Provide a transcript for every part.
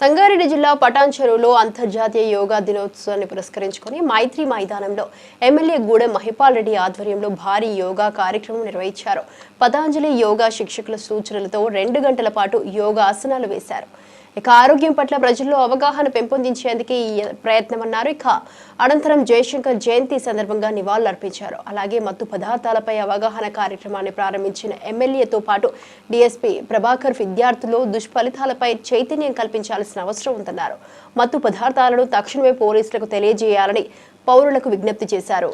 సంగారెడ్డి జిల్లా పటాన్ చెరువులో అంతర్జాతీయ యోగా దినోత్సవాన్ని పురస్కరించుకొని మైత్రి మైదానంలో ఎమ్మెల్యే గూడెం మహిపాల్ రెడ్డి ఆధ్వర్యంలో భారీ యోగా కార్యక్రమం నిర్వహించారు. పతాంజలి యోగా శిక్షకుల సూచనలతో రెండు గంటల పాటు యోగా ఆసనాలు వేశారు. ఇక ఆరోగ్యం పట్ల ప్రజల్లో అవగాహన పెంపొందించేందుకే ఈ ప్రయత్నమన్నారు. ఇక అనంతరం జయశంకర్ జయంతి సందర్భంగా నివాళులర్పించారు. అలాగే మత్తు పదార్థాలపై అవగాహన కార్యక్రమాన్ని ప్రారంభించిన ఎమ్మెల్యేతో పాటు డీఎస్పీ ప్రభాకర్ విద్యార్థులు దుష్ఫలితాలపై చైతన్యం కల్పించాల్సిన అవసరం ఉందన్నారు. మత్తు పదార్థాలను తక్షణమే పోలీసులకు తెలియజేయాలని పౌరులకు విజ్ఞప్తి చేశారు.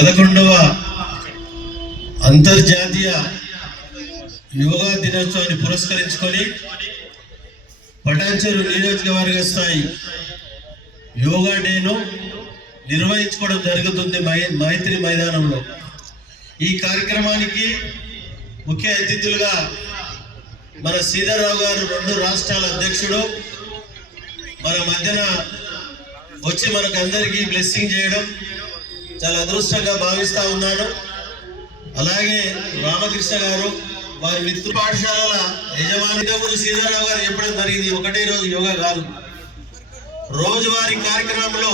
పదకొండవ అంతర్జాతీయ యోగా దినోత్సవాన్ని పురస్కరించుకొని పటాన్చెరు నియోజకవర్గ స్థాయి యోగా డేను నిర్వహించుకోవడం జరుగుతుంది మై మైత్రి మైదానంలో. ఈ కార్యక్రమానికి ముఖ్య అతిథులుగా మన సీతారావు గారు రెండు రాష్ట్రాల అధ్యక్షుడు మన మధ్యన వచ్చి మనకు అందరికీ బ్లెస్సింగ్ చేయడం చాలా అదృష్టంగా భావిస్తా ఉన్నాను అలాగే రామకృష్ణ గారు వారి మిత్రు పాఠశాలల యజమాని సీతారావు గారు చెప్పడం జరిగింది. ఒకటే రోజు యోగా కాదు. రోజువారీ కార్యక్రమంలో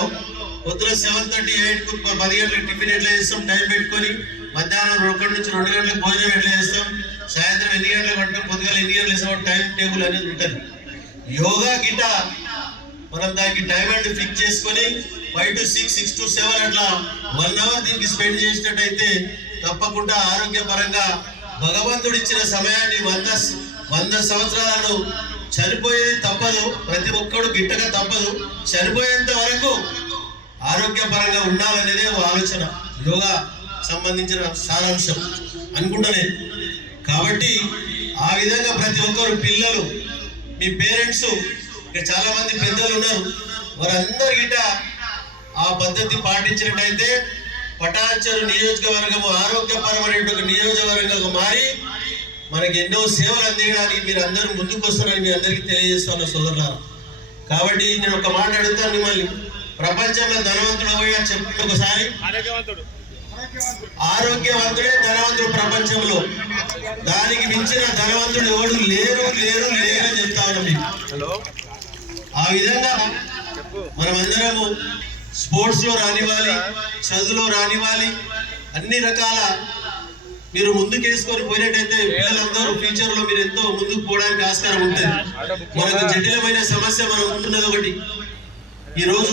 పొద్దున సెవెన్ థర్టీ ఎయిట్కు పది గంటలకు టిఫిన్ ఎట్లా చేస్తాం? టైం పెట్టుకొని మధ్యాహ్నం ఒకటి నుంచి రెండు గంటలకు భోజనం ఎట్లా చేస్తాం? సాయంత్రం ఎన్ని గంటలకు అంటే పొద్దుగాల ఎన్ని గంటలు వేస్తాం టైం టేబుల్ అనేది ఉంటుంది. యోగా గిట మనం దానికి టైం అండ్ ఫిక్స్ చేసుకొని five to six six to seven అట్లా వన్ అవర్ దీనికి స్పెండ్ చేసినట్టయితే తప్పకుండా ఆరోగ్యపరంగా భగవంతుడు ఇచ్చిన సమయాన్ని వంద వంద సంవత్సరాలను చనిపోయేది తప్పదు. ప్రతి ఒక్కడు గిట్టగా తప్పదు. చనిపోయేంత వరకు ఆరోగ్యపరంగా ఉండాలనేదే ఒక ఆలోచన యోగా సంబంధించిన సారాంశం అనుకుంటానే కాబట్టి ఆ విధంగా ప్రతి ఒక్కరు పిల్లలు మీ పేరెంట్స్ ఇక్కడ చాలా మంది పెద్దలు ఉన్నారు. వారందరి ఆ పద్ధతి పాటించినట్టయితే పటాచరు నియోజకవర్గము ఆరోగ్యపరమైన ఒక నియోజకవర్గంగా మారి మనకి ఎన్నో సేవలు అందించడానికి మీరు అందరూ ముందుకు వస్తారని మీ అందరికీ తెలియజేస్తాను సోదరులారా. కాబట్టి నేను ఒక మాట అడుగుతాను మిమ్మల్ని. ప్రపంచంలో ధనవంతుడు పోయా చెప్పండి ఒకసారి. ఆరోగ్యవంతుడు. ధనవంతుడు ప్రపంచంలో. దానికి మించిన ధనవంతుడు ఎవడు లేరు లేరు లేరు అని చెప్తా ఉన్నాం ఆ విధంగా మనమందరము స్పోర్ట్స్లో రానివ్వాలి చదువులో రానివ్వాలి అన్ని రకాల మీరు ముందుకేసుకొని పోయినట్టయితే పిల్లలందరూ ఫ్యూచర్లో మీరు ఎంతో ముందుకు పోవడానికి ఆస్కారం ఉంటుంది. మనకు జటిలమైన సమస్య మనం ఉంటున్నది ఒకటి. ఈ రోజు